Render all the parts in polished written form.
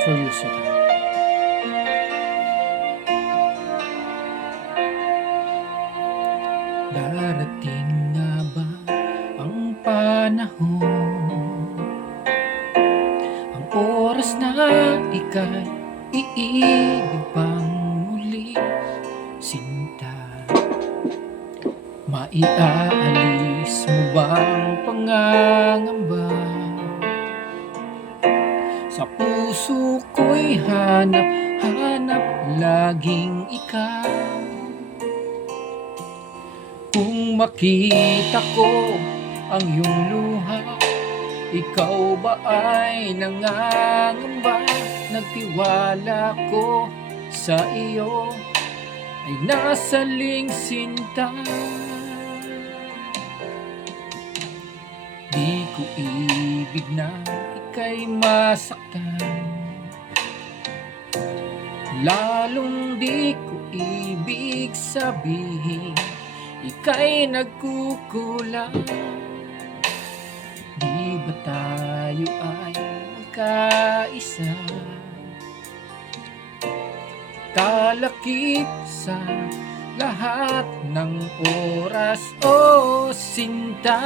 for you, sweetheart. Darating nga ba ang panahon, ang oras na ika'y iibig pang muli, sinta? Maiaalis mo bang pangangamba? Sa puso ko'y hanap-hanap laging ikaw. Kung makita ko ang iyong luha, ikaw ba ay nangangamba? Nagtiwala ko sa iyo ay nasaling sinta. Di ko ibig na ika'y masaktan, lalong di ko ibig sabihin ika'y nagkukulang. Di ba tayo ay magkaisa? Kalakip sa lahat ng oras, oh sinta.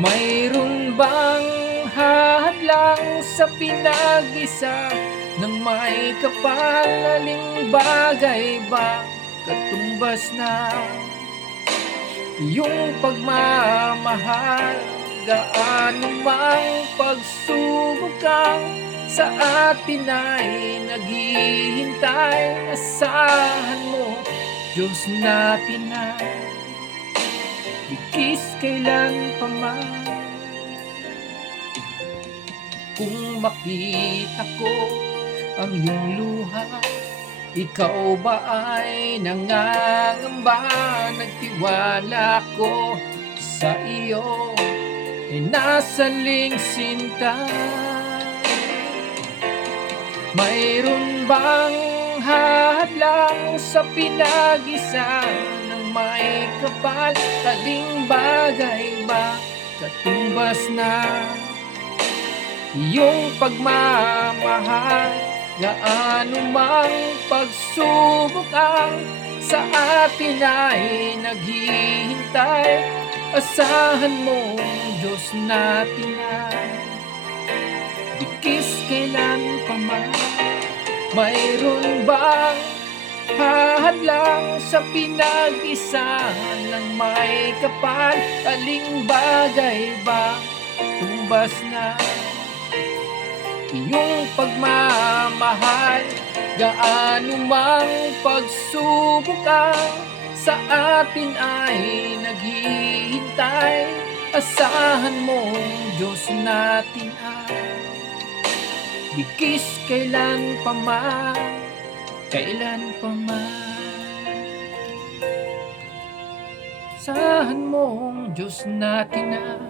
Mayroon bang hadlang sa pinag-isa ng may kapal? Aling bagay ba katumbas na iyong pagmamahal? Gaano mang pagsubok ang sa atin ay naghihintay. Asahan mo, Diyos natin ay bigkis kailan pa man. Kung makita ko ang iyong luha, ikaw ba ay nangangamba? Nagtiwala ko sa iyo ay nasaling sinta. Mayroon bang hadlang sa pinag-isa ng may kapal? Aling bagay ba katumbas na iyong pagmamahal? Gaano mang pagsubok ang sa atin ay naghihintay. Asahan mo, Diyos natin ay bigkis kailan pa man. Mayroon bang hadlang sa pinag-isa ng may kapal? Aling bagay ba tumbas na iyong pagmamahal? Gaano mang pagsubok ang sa atin ay naghihintay. Asahan mo, Diyos natin ay bigkis kailan pa man, kailan pa man. Asahan mo, Diyos natin ay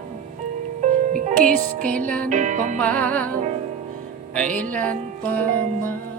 bigkis kailan pa man, kailan pa man.